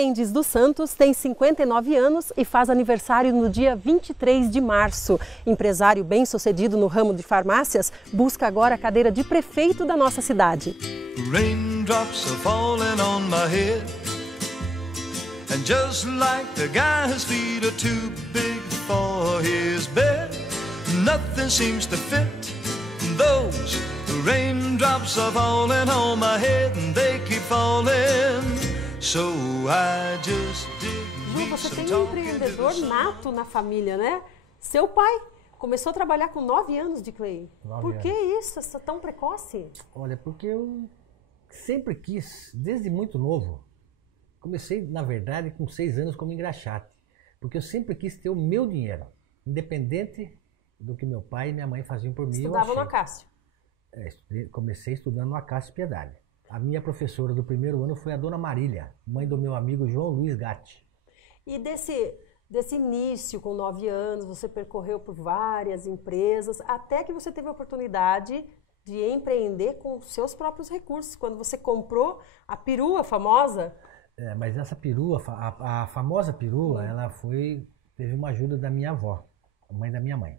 Mendes dos Santos tem 59 anos e faz aniversário no dia 23 de março. Empresário bem-sucedido no ramo de farmácias, busca agora a cadeira de prefeito da nossa cidade. Raindrops are falling on my head, and just like the guy whose feet are too big for his bed, nothing seems to fit. Those raindrops are falling on my head and they keep falling. So I just did. Ju, você tem um empreendedor nato na família, né? Seu pai começou a trabalhar com 9 anos de Clay. Por que isso? Essa tão precoce? Olha, porque eu sempre quis, desde muito novo. Comecei, na verdade, com 6 anos como engraxate. Porque eu sempre quis ter o meu dinheiro, independente do que meu pai e minha mãe faziam por mim. Estudava no Acácio? Comecei estudando no Acácio Piedade. A minha professora do primeiro ano foi a dona Marília, mãe do meu amigo João Luiz Gatti. E desse início, com 9 anos, você percorreu por várias empresas, até que você teve a oportunidade de empreender com seus próprios recursos, quando você comprou a perua famosa. Mas essa perua, a famosa perua, ela teve uma ajuda da minha avó, a mãe da minha mãe,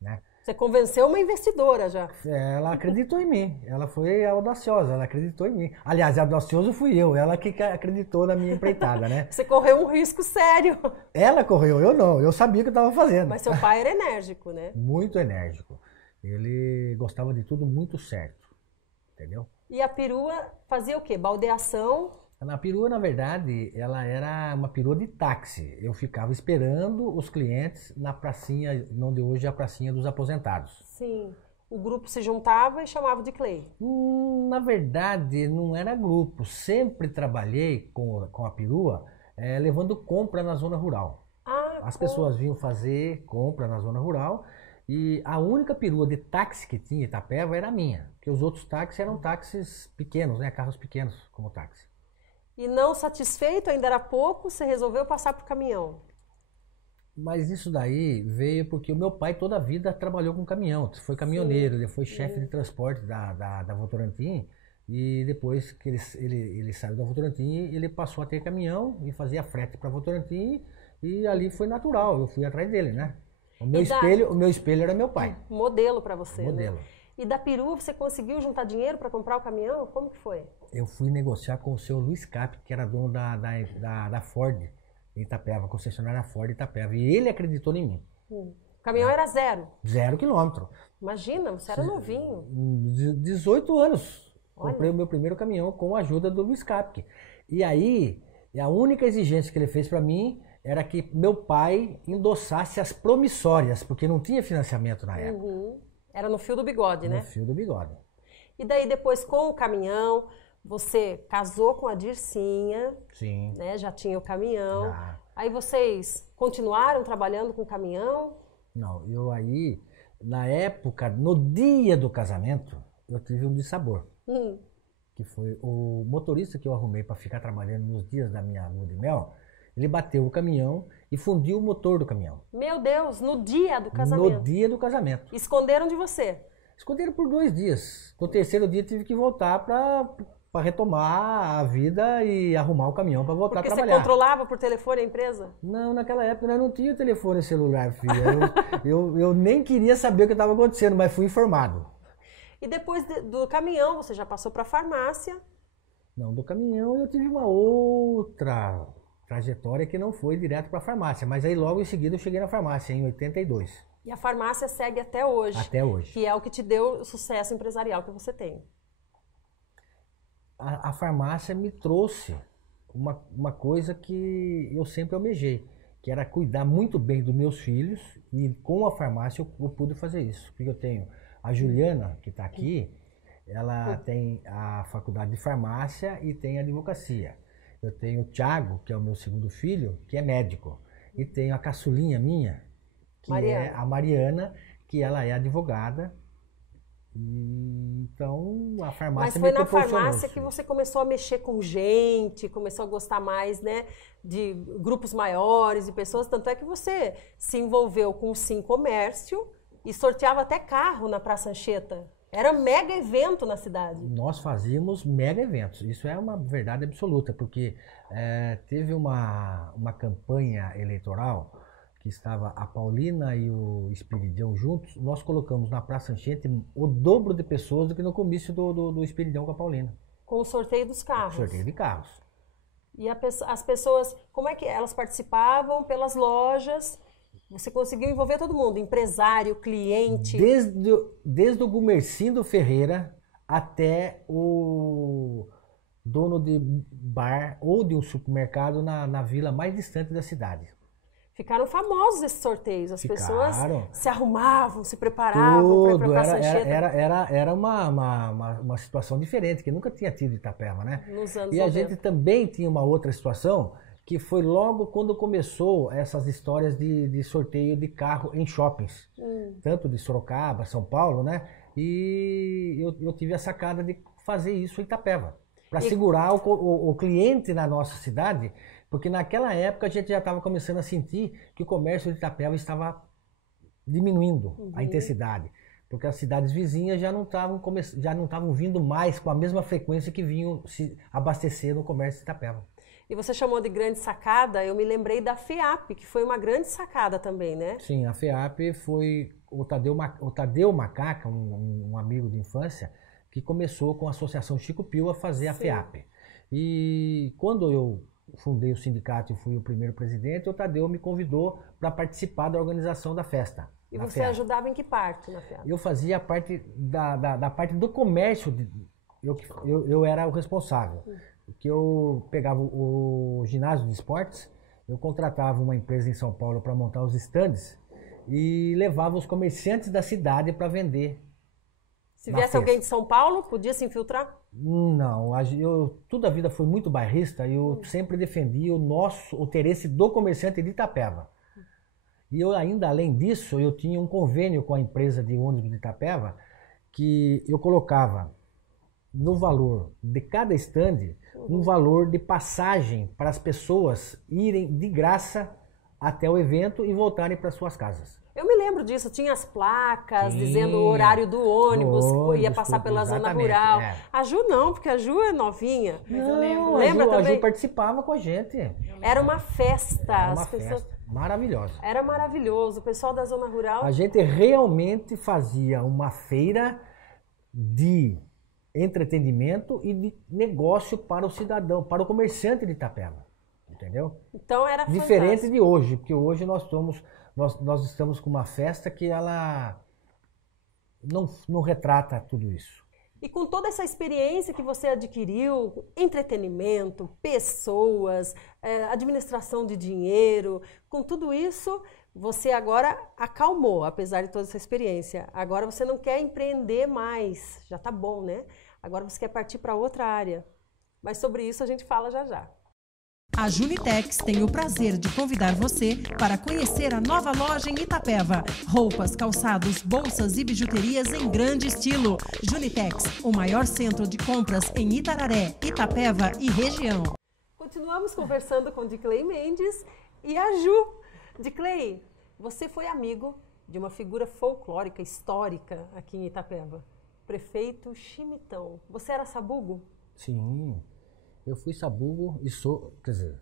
né? Você convenceu uma investidora já. Ela acreditou em mim, ela foi audaciosa, ela acreditou em mim. Aliás, audacioso fui eu, ela que acreditou na minha empreitada, né? Você correu um risco sério. Ela correu, eu não, eu sabia o que eu estava fazendo. Mas seu pai era enérgico, né? Muito enérgico. Ele gostava de tudo muito certo, entendeu? E a perua fazia o quê? Baldeação? Na perua, na verdade, ela era uma perua de táxi. Eu ficava esperando os clientes na pracinha, onde hoje é a pracinha dos aposentados. Sim. O grupo se juntava e chamava de Clay. Na verdade, não era grupo. Sempre trabalhei com a perua, levando compra na zona rural. As pessoas vinham fazer compra na zona rural e a única perua de táxi que tinha em Itapeva era a minha. Porque os outros táxis eram táxis pequenos, né? Carros pequenos como táxi. E não satisfeito, ainda era pouco, você resolveu passar para o caminhão. Mas isso daí veio porque o meu pai toda a vida trabalhou com caminhão. Foi caminhoneiro, ele foi chefe de transporte da Votorantim. E depois que ele saiu da Votorantim, ele passou a ter caminhão e fazia frete para Votorantim. E ali foi natural, eu fui atrás dele, né? O meu espelho era meu pai. Modelo para você, Modelo. Né? E da perua você conseguiu juntar dinheiro para comprar o caminhão? Como que foi? Eu fui negociar com o seu Luiz Cap, que era dono da Ford em Itapeva, concessionária Ford em Itapeva. E ele acreditou em mim. O caminhão era 0? 0 quilômetro. Imagina, você era novinho. 18 anos. Olha. Comprei o meu primeiro caminhão com a ajuda do Luiz Cap. E aí, a única exigência que ele fez para mim era que meu pai endossasse as promissórias, porque não tinha financiamento na época. Era no fio do bigode, né? No fio do bigode. E daí depois com o caminhão, você casou com a Dircinha. Sim. Né? Já tinha o caminhão. Já. Aí vocês continuaram trabalhando com o caminhão? Não, eu aí, na época, no dia do casamento, eu tive um dissabor. Que foi o motorista que eu arrumei para ficar trabalhando nos dias da minha lua de mel. Ele bateu o caminhão e fundiu o motor do caminhão. Meu Deus, no dia do casamento? No dia do casamento. Esconderam de você? Esconderam por 2 dias. No terceiro dia tive que voltar para retomar a vida e arrumar o caminhão para voltar a trabalhar. Porque você controlava por telefone a empresa? Não, naquela época nós não tinha telefone celular, filha. eu nem queria saber o que estava acontecendo, mas fui informado. E depois do caminhão, você já passou para a farmácia? Não, do caminhão eu tive uma outra trajetória que não foi direto para a farmácia, mas aí logo em seguida eu cheguei na farmácia, em 82. E a farmácia segue até hoje? Até hoje. Que é o que te deu o sucesso empresarial que você tem. A farmácia me trouxe uma coisa que eu sempre almejei, que era cuidar muito bem dos meus filhos, e com a farmácia eu pude fazer isso. Porque eu tenho a Juliana, que está aqui, ela tem a faculdade de farmácia e tem a advocacia. Eu tenho o Thiago, que é o meu segundo filho, que é médico. E tenho a caçulinha minha, que é a Mariana, que ela é advogada. Então, a farmácia me proporcionou. Mas foi na farmácia que você começou a mexer com gente, começou a gostar mais, né, de grupos maiores, de pessoas. Tanto é que você se envolveu com o Sim Comércio E sorteava até carro na Praça Anchieta. Era um mega evento na cidade. Nós fazíamos mega eventos. Isso é uma verdade absoluta, porque teve uma campanha eleitoral que estava a Paulina e o Espiridão juntos. Nós colocamos na Praça Anchieta o dobro de pessoas do que no comício do Espiridão com a Paulina. Com o sorteio dos carros. Sorteio de carros. E as pessoas, como é que elas participavam? Pelas lojas. Você conseguiu envolver todo mundo, empresário, cliente. Desde o Gumercindo Ferreira até o dono de bar ou de um supermercado na vila mais distante da cidade. Ficaram famosos esses sorteios. As Ficaram. pessoas se arrumavam, se preparavam para ir para a Praça Anchieta. Era uma situação diferente, que nunca tinha tido em Itapeva, né? Nos anos E a 90. gente também tinha uma outra situação, que foi logo quando começou essas histórias de sorteio de carro em shoppings. Tanto de Sorocaba, São Paulo, né? E eu tive a sacada de fazer isso em Itapeva. Para segurar o cliente na nossa cidade, porque naquela época a gente já estava começando a sentir que o comércio de Itapeva estava diminuindo a intensidade. Porque as cidades vizinhas já não estavam vindo mais com a mesma frequência que vinham se abastecer no comércio de Itapeva. E você chamou de grande sacada, eu me lembrei da FEAP, que foi uma grande sacada também, né? Sim, a FEAP foi o Tadeu Macaca, um amigo de infância, que começou com a Associação Chico Pio a fazer a FEAP. E quando eu fundei o sindicato e fui o primeiro presidente, o Tadeu me convidou para participar da organização da festa. E você ajudava em que parte na FEAP? Eu fazia a parte da parte do comércio, eu era o responsável. Que eu pegava o ginásio de esportes, eu contratava uma empresa em São Paulo para montar os estandes e levava os comerciantes da cidade para vender. Se viesse alguém de São Paulo, podia se infiltrar? Não, toda a vida fui muito bairrista e eu sempre defendi o interesse do comerciante de Itapeva. E eu ainda, além disso, eu tinha um convênio com a empresa de ônibus de Itapeva, que eu colocava no valor de cada estande um valor de passagem para as pessoas irem de graça até o evento e voltarem para suas casas. Eu me lembro disso, tinha as placas dizendo o horário do ônibus, que ia passar pela zona rural. A Ju não, porque a Ju é novinha. Não, lembra também? A Ju participava com a gente. Era uma festa. Era uma festa maravilhosa. Era maravilhoso, o pessoal da zona rural. A gente realmente fazia uma feira de entretenimento e de negócio para o cidadão, para o comerciante de Itapeva, entendeu? Então era diferente fantástico. De hoje, porque hoje nós estamos com uma festa que ela não retrata tudo isso. E com toda essa experiência que você adquiriu, entretenimento, pessoas, administração de dinheiro, com tudo isso, você agora acalmou, apesar de toda essa experiência. Agora você não quer empreender mais, já tá bom, né? Agora você quer partir para outra área. Mas sobre isso a gente fala já já. A Junitex tem o prazer de convidar você para conhecer a nova loja em Itapeva. Roupas, calçados, bolsas e bijuterias em grande estilo. Junitex, o maior centro de compras em Itararé, Itapeva e região. Continuamos conversando com Dicley Mendes e a Ju. Dicley, você foi amigo de uma figura folclórica, histórica aqui em Itapeva. Prefeito Chimitão. Você era sabugo? Sim. Eu fui sabugo e quer dizer,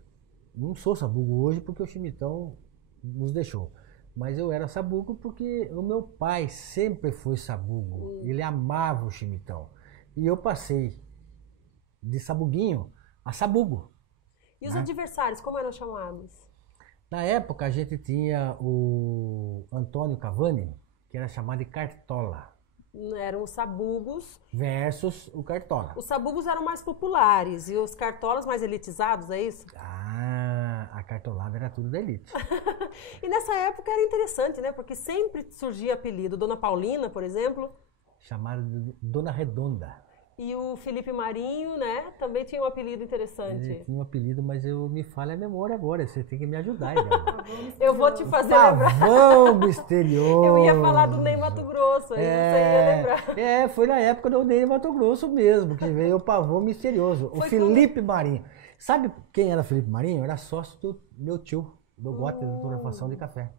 não sou sabugo hoje porque o Chimitão nos deixou. Mas eu era sabugo porque o meu pai sempre foi sabugo. Ele amava o Chimitão. E eu passei de sabuguinho a sabugo. E os adversários, como eram chamados? Na época a gente tinha o Antônio Cavani, que era chamado de Cartola. Eram os sabugos. Versus o Cartola. Os sabugos eram mais populares e os cartolas mais elitizados, é isso? Ah, a cartolada era tudo da elite. E nessa época era interessante, né? Porque sempre surgia apelido. Dona Paulina, por exemplo. Chamada de Dona Redonda. E o Felipe Marinho, né? Também tinha um apelido interessante. Ele tinha um apelido, mas me falha a memória agora. Você tem que me ajudar, Eu vou te fazer lembrar. Pavão misterioso. Eu ia falar do Ney Mato Grosso, aí você ia lembrar. Foi na época do Ney Mato Grosso mesmo, que veio o Pavão misterioso. O Felipe Marinho. Sabe quem era Felipe Marinho? Era sócio do meu tio, do Gote de torrefação de café.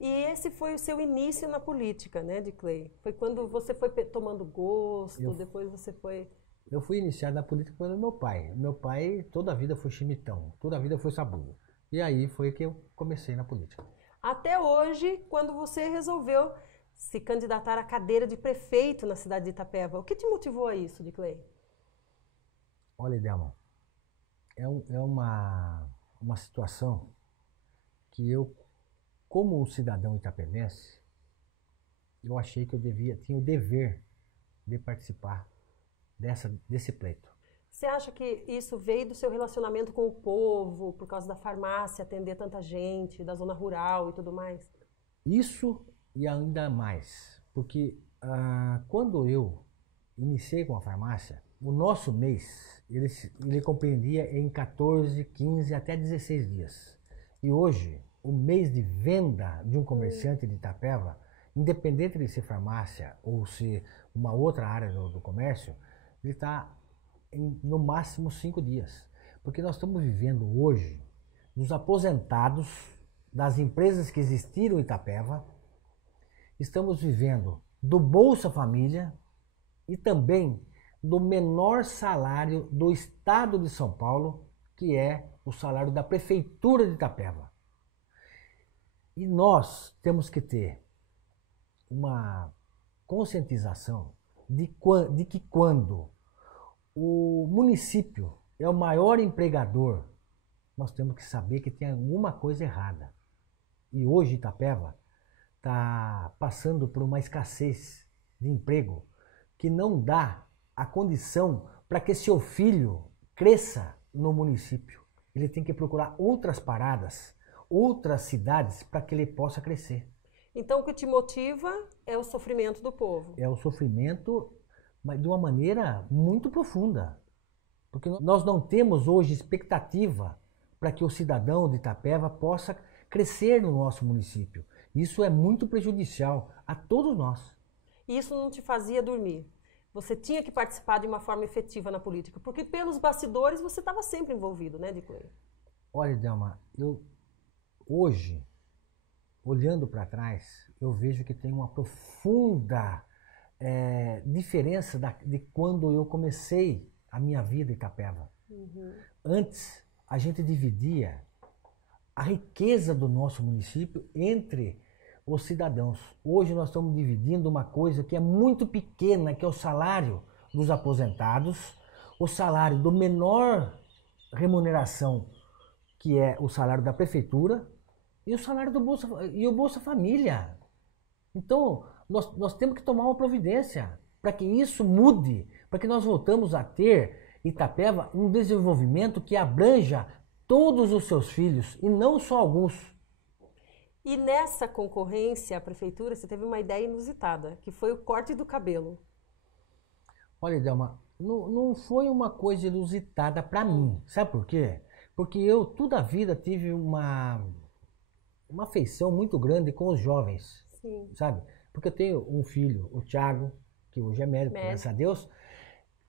E esse foi o seu início na política, né, Edclei? Foi quando você foi tomando gosto, depois você foi... Eu fui iniciado na política pelo meu pai. Meu pai toda a vida foi chimitão, toda a vida foi sabugo. E aí foi que eu comecei na política. Até hoje, quando você resolveu se candidatar à cadeira de prefeito na cidade de Itapeva, o que te motivou a isso, Edclei? Olha, Idelma, é uma situação que eu, como um cidadão itapevense, eu achei que eu tinha o dever de participar desse pleito. Você acha que isso veio do seu relacionamento com o povo, por causa da farmácia, atender tanta gente, da zona rural e tudo mais? Isso e ainda mais, porque quando eu iniciei com a farmácia, o nosso mês, ele compreendia em 14, 15 até 16 dias. E hoje, o mês de venda de um comerciante de Itapeva, independente de ser farmácia ou ser uma outra área do comércio, ele está no máximo 5 dias. Porque nós estamos vivendo hoje dos aposentados das empresas que existiram em Itapeva, estamos vivendo do Bolsa Família e também do menor salário do estado de São Paulo, que é o salário da prefeitura de Itapeva. E nós temos que ter uma conscientização de que quando o município é o maior empregador, nós temos que saber que tem alguma coisa errada. E hoje Itapeva está passando por uma escassez de emprego que não dá a condição para que seu filho cresça no município. Ele tem que procurar outras paradas, outras cidades para que ele possa crescer. Então o que te motiva é o sofrimento do povo. É o sofrimento, mas de uma maneira muito profunda. Porque nós não temos hoje expectativa para que o cidadão de Itapeva possa crescer no nosso município. Isso é muito prejudicial a todos nós. E isso não te fazia dormir? Você tinha que participar de uma forma efetiva na política, porque pelos bastidores você estava sempre envolvido, né, Edclei? Olha, Delma, hoje, olhando para trás, eu vejo que tem uma profunda diferença de quando eu comecei a minha vida em Itapeva. Antes, a gente dividia a riqueza do nosso município entre os cidadãos. Hoje nós estamos dividindo uma coisa que é muito pequena, que é o salário dos aposentados, o salário do menor remuneração, que é o salário da prefeitura, e o salário do Bolsa Família. Então, nós temos que tomar uma providência para que isso mude, para que nós voltamos a ter Itapeva um desenvolvimento que abranja todos os seus filhos e não só alguns. E nessa concorrência à prefeitura, você teve uma ideia inusitada, que foi o corte do cabelo. Olha, Delma, não foi uma coisa inusitada para mim. Sabe por quê? Porque eu toda a vida tive uma afeição muito grande com os jovens. Sim. Sabe? Porque eu tenho um filho, o Thiago, que hoje é médico, graças a Deus,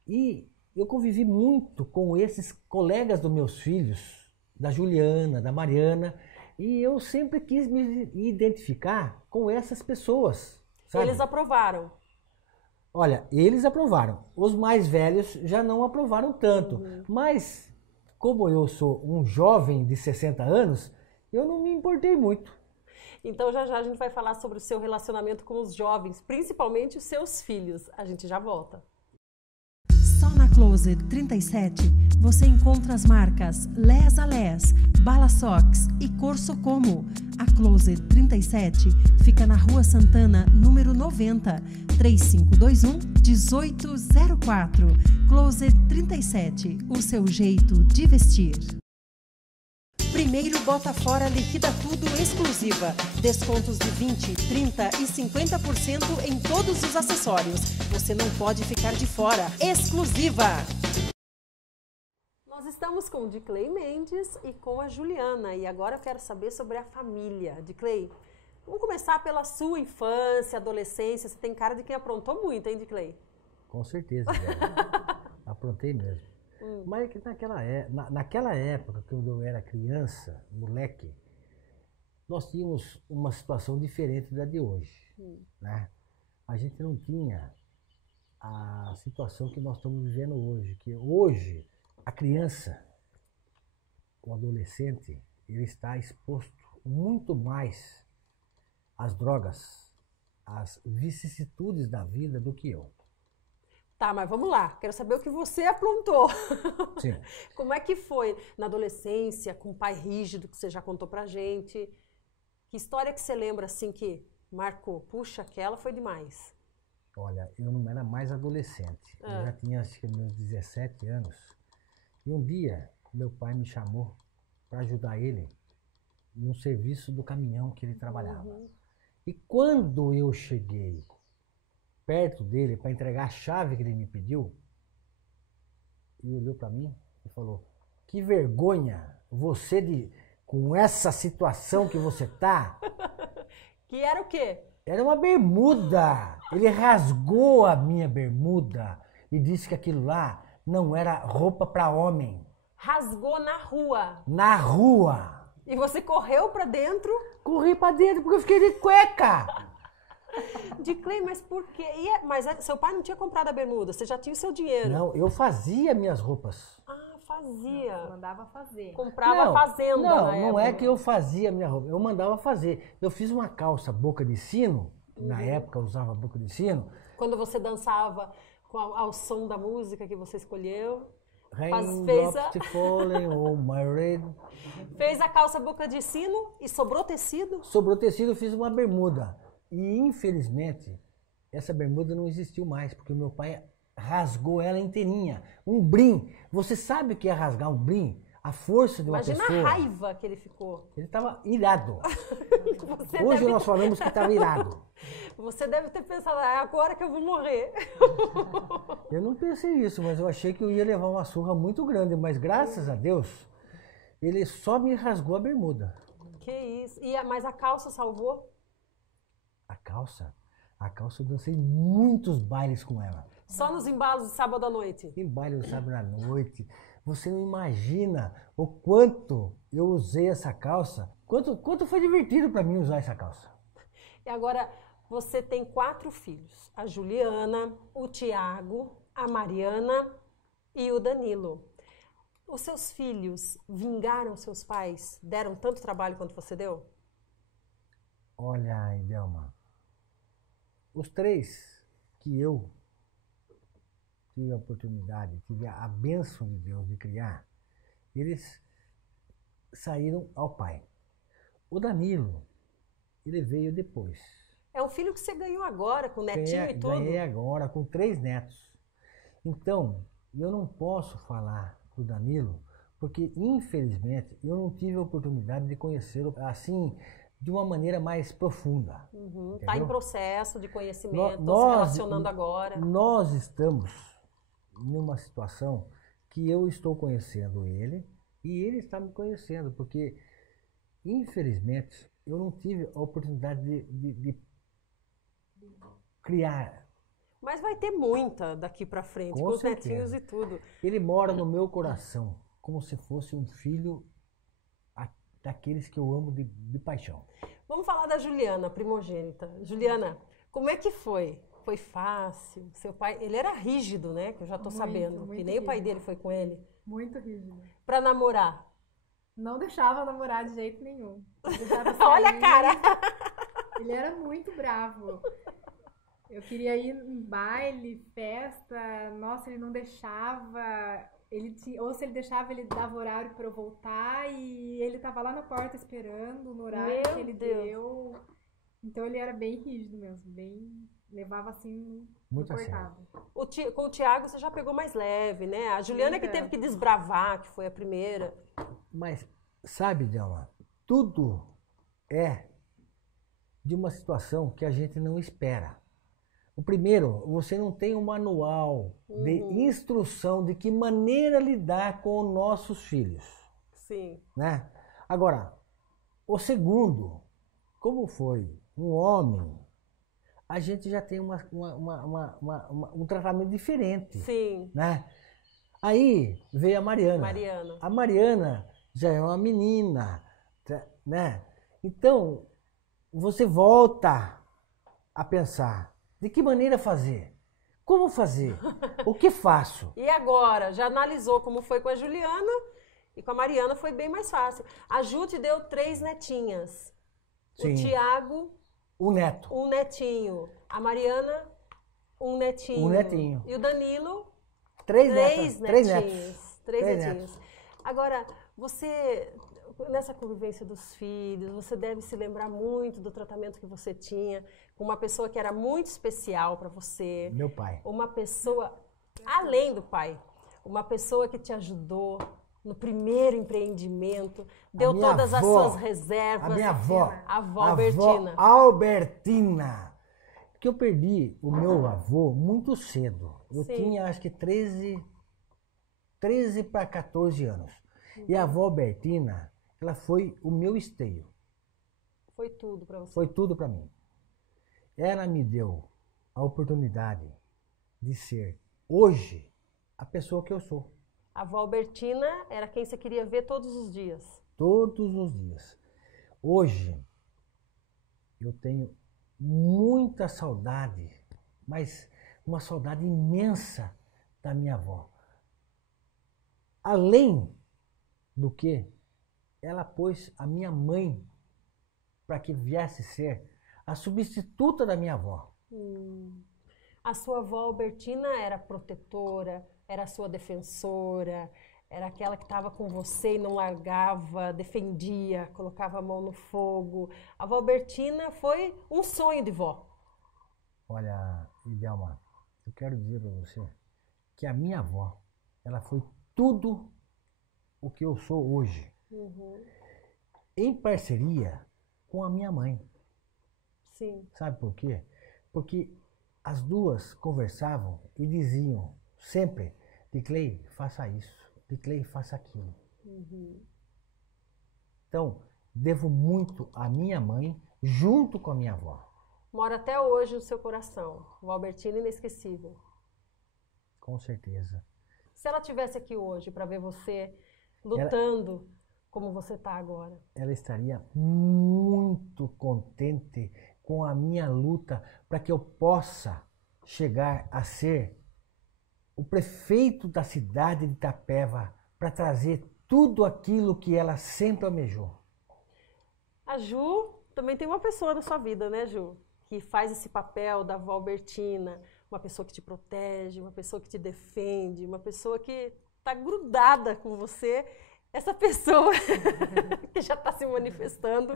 e eu convivi muito com esses colegas dos meus filhos, da Juliana, da Mariana, e eu sempre quis me identificar com essas pessoas. Sabe? Eles aprovaram. Olha, eles aprovaram. Os mais velhos já não aprovaram tanto. Mas, como eu sou um jovem de 60 anos, eu não me importei muito. Então já já a gente vai falar sobre o seu relacionamento com os jovens, principalmente os seus filhos. A gente já volta. Só na Closet 37 você encontra as marcas Les a Les, Bala Sox e Corso Como. A Closet 37 fica na Rua Santana, número 90, 3521-1804. Closet 37, o seu jeito de vestir. Primeiro Bota Fora Liquida Tudo exclusiva. Descontos de 20%, 30% e 50% em todos os acessórios. Você não pode ficar de fora. Exclusiva! Nós estamos com o Edclei Mendes e com a Juliana. E agora eu quero saber sobre a família. Edclei, vamos começar pela sua infância, adolescência. Você tem cara de quem aprontou muito, hein, Edclei? Com certeza, aprontei mesmo. Mas naquela época, quando eu era criança, moleque, nós tínhamos uma situação diferente da de hoje, né? A gente não tinha a situação que nós estamos vivendo hoje, que hoje a criança, o adolescente, ele está exposto muito mais às drogas, às vicissitudes da vida do que eu. Tá, mas vamos lá. Quero saber o que você aprontou. Sim. Como é que foi na adolescência, com o pai rígido, que você já contou pra gente? Que história que você lembra, assim, que marcou? Puxa, aquela foi demais. Olha, eu não era mais adolescente. Eu já tinha, acho que, meus 17 anos. E um dia, meu pai me chamou para ajudar ele no serviço do caminhão que ele trabalhava. E quando eu cheguei perto dele para entregar a chave que ele me pediu, ele olhou para mim e falou: que vergonha você com essa situação que você tá. Que era o quê? Era uma bermuda. Ele rasgou a minha bermuda e disse que aquilo lá não era roupa para homem. Rasgou na rua. Na rua. E você correu pra dentro? Corri pra dentro porque eu fiquei de cueca. De Clay, mas por quê? Mas seu pai não tinha comprado a bermuda, você já tinha o seu dinheiro. Não, eu fazia minhas roupas. Ah, fazia. Mandava fazer. Comprava a fazenda na Não é época. que eu fazia minha roupa, eu mandava fazer. Eu fiz uma calça boca de sino, na época eu usava boca de sino. Quando você dançava ao som da música que você escolheu. Raindrops falling on my red. Fez a calça boca de sino e sobrou tecido? Sobrou tecido, eu fiz uma bermuda. E infelizmente, essa bermuda não existiu mais, porque o meu pai rasgou ela inteirinha. Um brim. Você sabe o que é rasgar um brim? A força de uma pessoa. Imagina a raiva que ele ficou. Ele estava irado. Hoje nós falamos que estava irado. Você deve ter pensado, agora que eu vou morrer. Eu não pensei isso, mas eu achei que eu ia levar uma surra muito grande. Mas graças a Deus, ele só me rasgou a bermuda. Que isso. Mas a calça salvou? A calça eu dancei muitos bailes com ela. Só nos embalos de sábado à noite? Em baile do sábado à noite. Você não imagina o quanto eu usei essa calça. Quanto foi divertido para mim usar essa calça. E agora, você tem 4 filhos. A Juliana, o Tiago, a Mariana e o Danilo. Os seus filhos vingaram seus pais? Deram tanto trabalho quanto você deu? Olha, Idelma, os 3 que eu tive a oportunidade, tive a bênção de Deus de criar, eles saíram ao pai. O Danilo, ele veio depois. É um filho que você ganhou agora, com netinho e tudo? Ganhei agora, com 3 netos. Então, eu não posso falar do Danilo, porque infelizmente eu não tive a oportunidade de conhecê-lo assim, de uma maneira mais profunda. Está em processo de conhecimento, Nós, se relacionando agora. Nós estamos numa situação que eu estou conhecendo ele e ele está me conhecendo, porque infelizmente eu não tive a oportunidade de criar. Mas vai ter muita daqui pra frente, com os netinhos e tudo. Ele mora no meu coração, como se fosse um filho daqueles que eu amo de paixão. Vamos falar da Juliana, primogênita. Juliana, como é que foi? Foi fácil? Seu pai, ele era rígido, né? Que eu já tô sabendo. Que nem o pai dele foi com ele. Muito rígido. Pra namorar? Não deixava namorar de jeito nenhum. Olha a cara! Ele era muito bravo. Eu queria ir em baile, festa, nossa, ele não deixava. Ou se ele deixava, ele dava horário para eu voltar e ele tava lá na porta esperando no horário que ele deu. Então ele era bem rígido mesmo, levava assim, muito cortado. Com o Tiago você já pegou mais leve, né? A Juliana que teve que desbravar, que foi a primeira. Mas, sabe, Djalma, tudo é de uma situação que a gente não espera. O primeiro, você não tem um manual de instrução de que maneira lidar com os nossos filhos. Sim. Né? Agora, o segundo, como foi um homem, a gente já tem um tratamento diferente. Sim. Né? Aí veio a Mariana. Mariana. A Mariana já é uma menina, né? Então, você volta a pensar, de que maneira fazer? Como fazer? O que faço? E agora? Já analisou como foi com a Juliana e com a Mariana foi bem mais fácil. A Ju te deu 3 netinhas. Sim. O Tiago, O neto. um netinho. A Mariana, um netinho. Um netinho. E o Danilo, 3 3 netos. 3 netinhos. netos. 3 3 netinhos. Agora, você, nessa convivência dos filhos, você deve se lembrar muito do tratamento que você tinha com uma pessoa que era muito especial para você. Meu pai. Uma pessoa, além do pai, uma pessoa que te ajudou no primeiro empreendimento, deu minha todas as avó, suas reservas. A minha avó. A avó Albertina. Albertina. Porque eu perdi o meu avô muito cedo. Eu Sim. tinha acho que 13 para 14 anos. E a avó Albertina, ela foi o meu esteio. Foi tudo para você. Foi tudo para mim. Ela me deu a oportunidade de ser, hoje, a pessoa que eu sou. A avó Albertina era quem você queria ver todos os dias. Todos os dias. Hoje, eu tenho muita saudade, mas uma saudade imensa da minha avó. Além do que, ela pôs a minha mãe para que viesse ser a substituta da minha avó. A sua avó Albertina era protetora, era sua defensora, era aquela que estava com você e não largava, defendia, colocava a mão no fogo. A avó Albertina foi um sonho de vó. Olha, Idelma, eu quero dizer para você que a minha avó, ela foi tudo o que eu sou hoje. Em parceria com a minha mãe. Sim. Sabe por quê? Porque as duas conversavam e diziam sempre, Diclei, faça isso, Diclei, faça aquilo. Então, devo muito à minha mãe junto com a minha avó. Mora até hoje no seu coração. Vó Albertina inesquecível. Com certeza. Se ela estivesse aqui hoje para ver você lutando como você está agora. Ela estaria muito contente com a minha luta para que eu possa chegar a ser o prefeito da cidade de Itapeva para trazer tudo aquilo que ela sempre almejou. A Ju também tem uma pessoa na sua vida, né, Ju? Que faz esse papel da avó Albertina, uma pessoa que te protege, uma pessoa que te defende, uma pessoa que está grudada com você. Essa pessoa que já está se manifestando,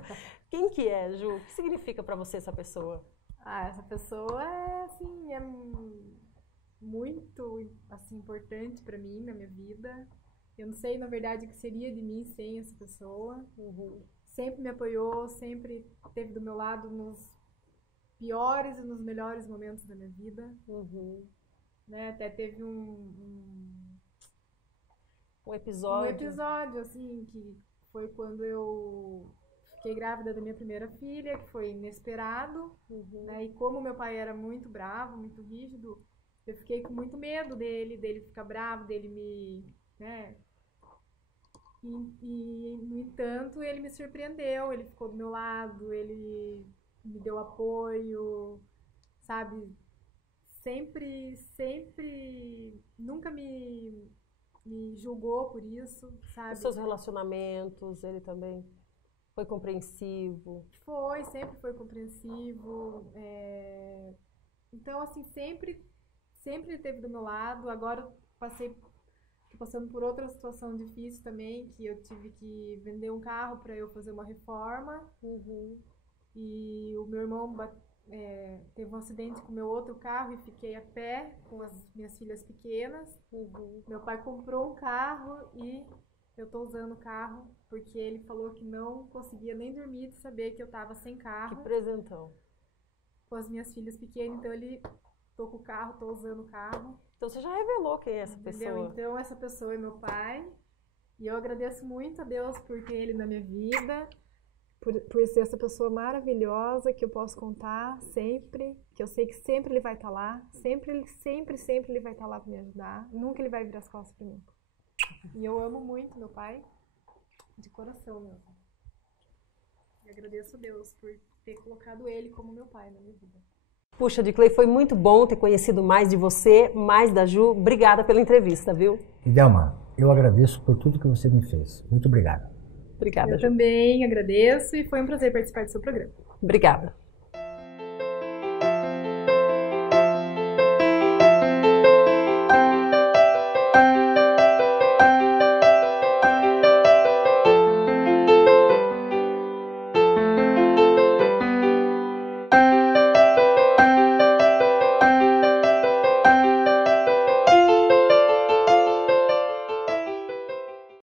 quem que é, Ju? O que significa para você essa pessoa? Essa pessoa é, assim, é muito, assim, importante para mim, na minha vida. Eu não sei, na verdade, o que seria de mim sem essa pessoa. Sempre me apoiou, sempre esteve do meu lado nos piores e nos melhores momentos da minha vida. Né? Até teve um episódio, assim, que foi quando eu fiquei grávida da minha primeira filha, que foi inesperado, né? E como meu pai era muito bravo, muito rígido, eu fiquei com muito medo dele ficar bravo, dele me, né? E, no entanto, ele me surpreendeu, ele ficou do meu lado, ele me deu apoio, sabe? Sempre, nunca me julgou por isso, sabe? Os seus relacionamentos, ele também foi compreensivo? Sempre foi compreensivo. Então, assim, sempre esteve do meu lado. Agora tô passando por outra situação difícil também, que eu tive que vender um carro para eu fazer uma reforma. E o meu irmão teve um acidente com o meu outro carro e fiquei a pé com as minhas filhas pequenas. Meu pai comprou um carro e eu tô usando o carro porque ele falou que não conseguia nem dormir de saber que eu tava sem carro. Que presentão. Com as minhas filhas pequenas, então tô com o carro, tô usando o carro. Então você já revelou quem é essa Entendeu? pessoa. Então essa pessoa é meu pai e eu agradeço muito a Deus por ter ele na minha vida. Por ser essa pessoa maravilhosa que eu posso contar sempre, que eu sei que sempre ele vai estar lá, sempre ele vai estar lá para me ajudar, nunca ele vai virar as costas para mim. E eu amo muito meu pai, de coração mesmo. E agradeço a Deus por ter colocado ele como meu pai na minha vida. Puxa, Diclei, foi muito bom ter conhecido mais de você, mais da Ju. Obrigada pela entrevista, viu? Idelma, eu agradeço por tudo que você me fez. Muito obrigado. Obrigada, Eu Ju. também agradeço e foi um prazer participar do seu programa. Obrigada.